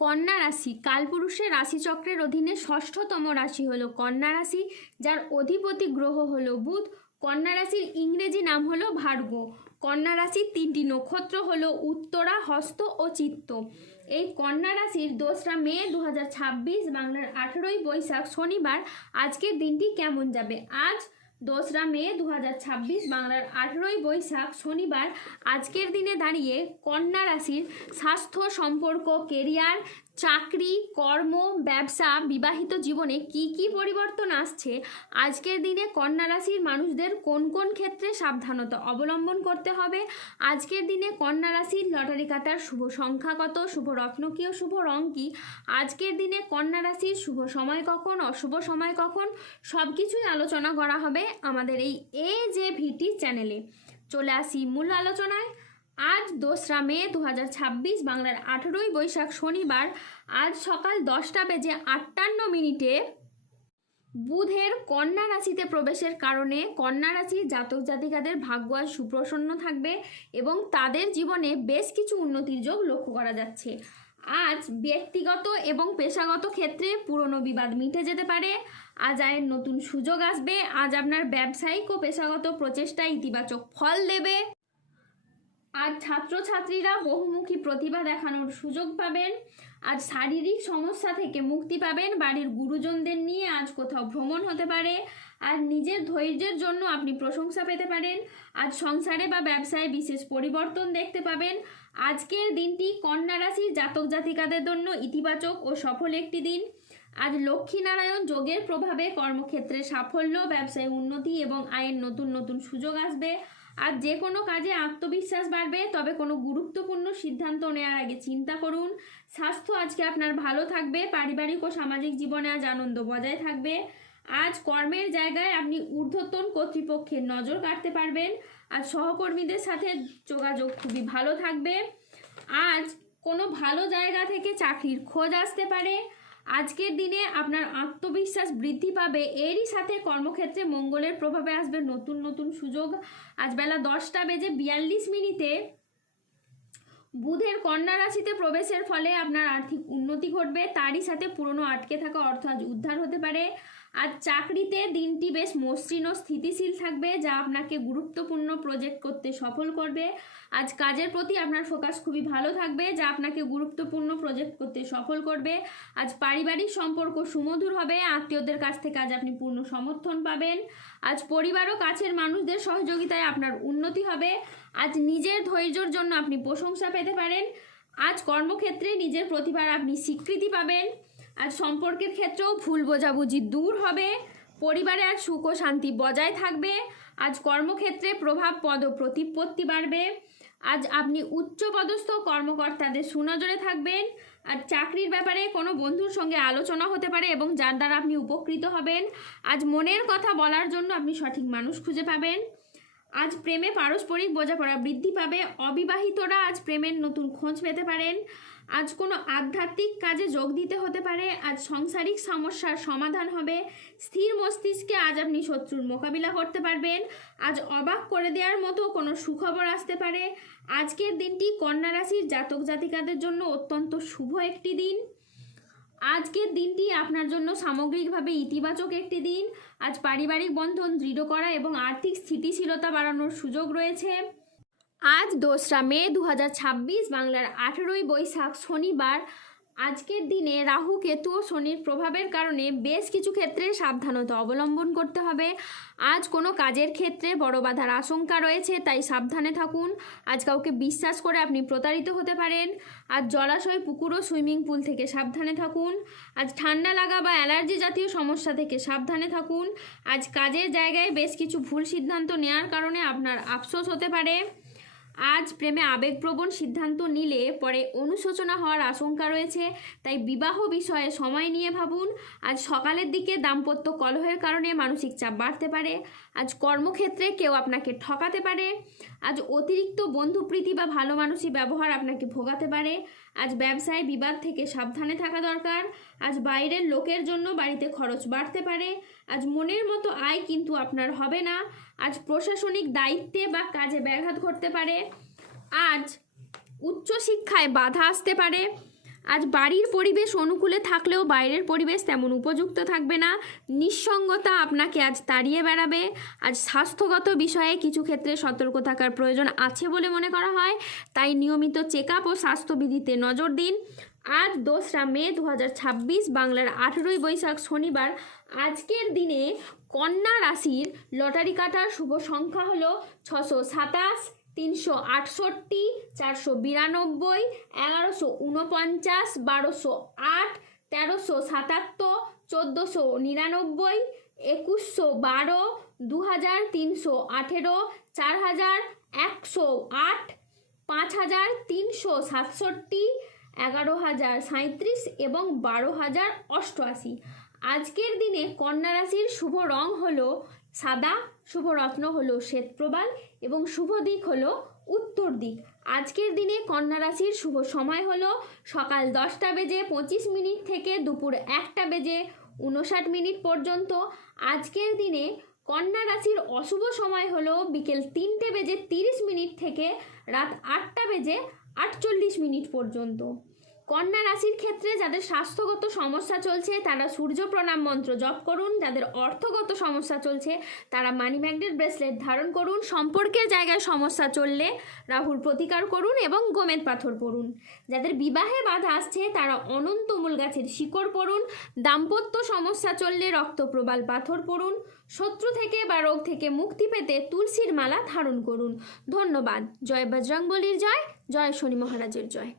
কন্যা রাশি কালপুরুষের রাশিচক্রের অধীনে ষষ্ঠতম রাশি হলো কন্যা রাশি, যার অধিপতি গ্রহ হলো বুধ। কন্যা রাশির ইংরেজি নাম হলো ভার্গ। কন্যা রাশির তিনটি নক্ষত্র হলো উত্তরা, হস্ত ও চিত্ত। এই কন্যা রাশির 2রা মে 2026 বাংলার 18ই বৈশাখ শনিবার আজকের দিনটি কেমন যাবে। আজ 2রা মে 2026 বাংলার 18ই বৈশাখ শনিবার আজকের দিনে দাঁড়িয়ে কন্যা রাশির স্বাস্থ্য, সম্পর্ক, কেরিয়ার, চাকরি, কর্ম, ব্যবসা, বিবাহিত জীবনে কি কি পরিবর্তন আসছে, আজকের দিনে কন্যা রাশির মানুষদের কোন কোন ক্ষেত্রে সাবধানতা অবলম্বন করতে হবে, আজকের দিনে কন্যা রাশির লটারি কাটার শুভ সংখ্যা কত, শুভ রত্ন কি ও শুভ রং কি, আজকের দিনে কন্যা রাশির শুভ সময় কখন, অশুভ সময় কখন, সব কিছুই আলোচনা করা হবে আমাদের এই AJVT চ্যানেলে। চলে আসি মূল আলোচনায়। আজ 2রা মে 2026 বাংলার 18ই বৈশাখ শনিবার আজ সকাল 10:58 বুধের কন্যা রাশিতে প্রবেশের কারণে কন্যা রাশির জাতক জাতিকাদের ভাগ্য আজ সুপ্রসন্ন থাকবে এবং তাদের জীবনে বেশ কিছু উন্নতির যোগ লক্ষ্য করা যাচ্ছে। আজ ব্যক্তিগত এবং পেশাগত ক্ষেত্রে পুরনো বিবাদ মিটে যেতে পারে। আজ আয়ের নতুন সুযোগ আসবে। আজ আপনার ব্যবসায়িক ও পেশাগত প্রচেষ্টা ইতিবাচক ফল দেবে। আজ ছাত্রছাত্রীরা বহুমুখী প্রতিভা দেখানোর সুযোগ পাবেন। আজ শারীরিক সমস্যা থেকে মুক্তি পাবেন। বাড়ির গুরুজনদের নিয়ে আজ কোথাও ভ্রমণ হতে পারে। আর নিজের ধৈর্যের জন্য আপনি প্রশংসা পেতে পারেন। আজ সংসারে বা ব্যবসায় বিশেষ পরিবর্তন দেখতে পাবেন। আজকের দিনটি কন্যা রাশির জাতক জাতিকাদের জন্য ইতিবাচক ও সফল একটি দিন। আজ লক্ষ্মীনারায়ণ যোগের প্রভাবে কর্মক্ষেত্রে সাফল্য, ব্যবসায় উন্নতি এবং আয়ের নতুন নতুন সুযোগ আসবে। আর যে কোনো কাজে আত্মবিশ্বাস বাড়বে, তবে কোনো গুরুত্বপূর্ণ সিদ্ধান্ত নেওয়ার আগে চিন্তা করুন। স্বাস্থ্য আজকে আপনার ভালো থাকবে। পারিবারিক ও সামাজিক জীবনে আজ আনন্দ বজায় থাকবে। আজ কর্মের জায়গায় আপনি ঊর্ধ্বতন কর্তৃপক্ষের নজর কাটতে পারবেন। আজ সহকর্মীদের সাথে যোগাযোগ খুবই ভালো থাকবে। আজ কোনো ভালো জায়গা থেকে চাকরির খোঁজ আসতে পারে। আজকের দিনে আপনার আত্মবিশ্বাস বৃদ্ধি পাবে। এরই সাথে কর্মক্ষেত্রে মঙ্গলের প্রভাবে আসবে নতুন নতুন সুযোগ। আজ বেলা 10:42 বুধের কন্যা রাশিতে প্রবেশের ফলে আপনার আর্থিক উন্নতি ঘটবে। তারই সাথে পুরনো আটকে থাকা অর্থ আজ উদ্ধার হতে পারে। আজ চাকরিতে দিনটি বেশ মসৃণ ও স্থিতিশীল থাকবে, যা আপনাকে গুরুত্বপূর্ণ প্রজেক্ট করতে সফল করবে। আজ কাজের প্রতি আপনার ফোকাস খুবই ভালো থাকবে, যা আপনাকে গুরুত্বপূর্ণ প্রজেক্ট করতে সফল করবে। আজ পারিবারিক সম্পর্ক সুমধুর হবে। আত্মীয়দের কাছ থেকে আজ আপনি পূর্ণ সমর্থন পাবেন। আজ পরিবার ও কাছের মানুষদের সহযোগিতায় আপনার উন্নতি হবে। আজ নিজের ধৈর্যের জন্য আপনি প্রশংসা পেতে পারেন। আজ কর্মক্ষেত্রে নিজের প্রতিভার আপনি স্বীকৃতি পাবেন। আজ সম্পর্কের ক্ষেত্রেও ভুল বোঝাবুঝি দূর হবে। পরিবারে আজ সুখ ও শান্তি বজায় থাকবে। আজ কর্মক্ষেত্রে প্রভাব পদ ও প্রতিপত্তি বাড়বে। আজ আপনি উচ্চপদস্থ কর্মকর্তাদের সুনজরে থাকবেন। আর চাকরির ব্যাপারে কোনো বন্ধুর সঙ্গে আলোচনা হতে পারে এবং যার দ্বারা আপনি উপকৃত হবেন। আজ মনের কথা বলার জন্য আপনি সঠিক মানুষ খুঁজে পাবেন। আজ প্রেমে পারস্পরিক বোঝাপড়া বৃদ্ধি পাবে। অবিবাহিতরা আজ প্রেমের নতুন খোঁজ পেতে পারেন। আজ কোনো আধ্যাত্মিক কাজে যোগ দিতে হতে পারে। আজ সাংসারিক সমস্যার সমাধান হবে। স্থির মস্তিষ্কে আজ আপনি শত্রুর মোকাবিলা করতে পারবেন। আজ অবাক করে দেওয়ার মতো কোনো সুখবর আসতে পারে। আজকের দিনটি কন্যা রাশির জাতক জাতিকাদের জন্য অত্যন্ত শুভ একটি দিন। আজকের দিনটি আপনার জন্য সামগ্রিকভাবে ইতিবাচক একটি দিন। আজ পারিবারিক বন্ধন দৃঢ় করা এবং আর্থিক স্থিতিশীলতা বাড়ানোর সুযোগ রয়েছে। আজ 2রা মে 2026 বাংলার 18ই বৈশাখ শনিবার আজকের দিনে রাহু, কেতু ও শনির প্রভাবের কারণে বেশ কিছু ক্ষেত্রে সাবধানতা অবলম্বন করতে হবে। আজ কোনো কাজের ক্ষেত্রে বড় বাধার আশঙ্কা রয়েছে, তাই সাবধানে থাকুন। আজ কাউকে বিশ্বাস করে আপনি প্রতারিত হতে পারেন। আজ জলাশয়, পুকুর ও সুইমিং পুল থেকে সাবধানে থাকুন। আজ ঠান্ডা লাগা বা অ্যালার্জি জাতীয় সমস্যা থেকে সাবধানে থাকুন। আজ কাজের জায়গায় বেশ কিছু ভুল সিদ্ধান্ত নেওয়ার কারণে আপনার আফসোস হতে পারে। আজ প্রেমে আবেগপ্রবণ সিদ্ধান্ত নিলে পরে অনুশোচনা হওয়ার আশঙ্কা রয়েছে, তাই বিবাহ বিষয়ে সময় নিয়ে ভাবুন। আজ সকালের দিকে দাম্পত্য কলহের কারণে মানসিক চাপ বাড়তে পারে। আজ কর্মক্ষেত্রে কেউ আপনাকে ঠকাতে পারে। আজ অতিরিক্ত বন্ধুপ্রীতি বা ভালো মানুষই ব্যবহার আপনাকে ভোগাতে পারে। আজ ব্যবসায় বিবাদ থেকে সাবধানে থাকা দরকার। আজ বাইরের লোকের জন্য বাড়িতে খরচ বাড়তে পারে। আজ মনের মতো আয় কিন্তু আপনার হবে না। আজ প্রশাসনিক দায়িত্বে বা কাজে ব্যাঘাত ঘটতে পারে। আজ উচ্চশিক্ষায় বাধা আসতে পারে। আজ বাড়ির পরিবেশ অনুকূলে থাকলেও বাইরের পরিবেশ তেমন উপযুক্ত থাকবে না। নিঃসঙ্গতা আপনাকে আজ তাড়িয়ে বেড়াবে। আজ স্বাস্থ্যগত বিষয়ে কিছু ক্ষেত্রে সতর্ক থাকার প্রয়োজন আছে বলে মনে করা হয়, তাই নিয়মিত চেক আপ ও স্বাস্থ্যবিধিতে নজর দিন। আজ 2রা মে 2026, বাংলার 18ই বৈশাখ, শনিবার। আজকের দিনে কন্যা রাশির লটারি কাটার শুভ সংখ্যা হলো 627, 368, 492, 1149, 1208, 1377, 1499, 2112, 2318, 4108, 5367, 11037 এবং 12088। আজকের দিনে কন্যা রাশির শুভ রং হলো সাদা, শুভ রত্ন হলো শ্বেতপ্রবাল এবং শুভ দিক হলো উত্তর দিক। আজকের দিনে কন্যা রাশির শুভ সময় হলো সকাল 10:25 থেকে দুপুর 1:59 পর্যন্ত। আজকের দিনে কন্যা রাশির অশুভ সময় হলো বিকেল 3:30 থেকে রাত 8:48 পর্যন্ত। কন্যা রাশির ক্ষেত্রে যাদের স্বাস্থ্যগত সমস্যা চলছে তারা সূর্য প্রণাম মন্ত্র জপ করুন। যাদের অর্থগত সমস্যা চলছে তারা মানি ম্যাগনেট ব্রেসলেট ধারণ করুন। সম্পর্কের জায়গায় সমস্যা চললে রাহুর প্রতিকার করুন এবং গোমেদ পাথর পড়ুন। যাদের বিবাহে বাধা আসছে তারা অনন্ত মূল গাছের শিকড় পড়ুন। দাম্পত্য সমস্যা চললে রক্তপ্রবাল পাথর পড়ুন। শত্রু থেকে বা রোগ থেকে মুক্তি পেতে তুলসীর মালা ধারণ করুন। ধন্যবাদ। জয় বজরংবলীর জয়, জয় শনি মহারাজের জয়।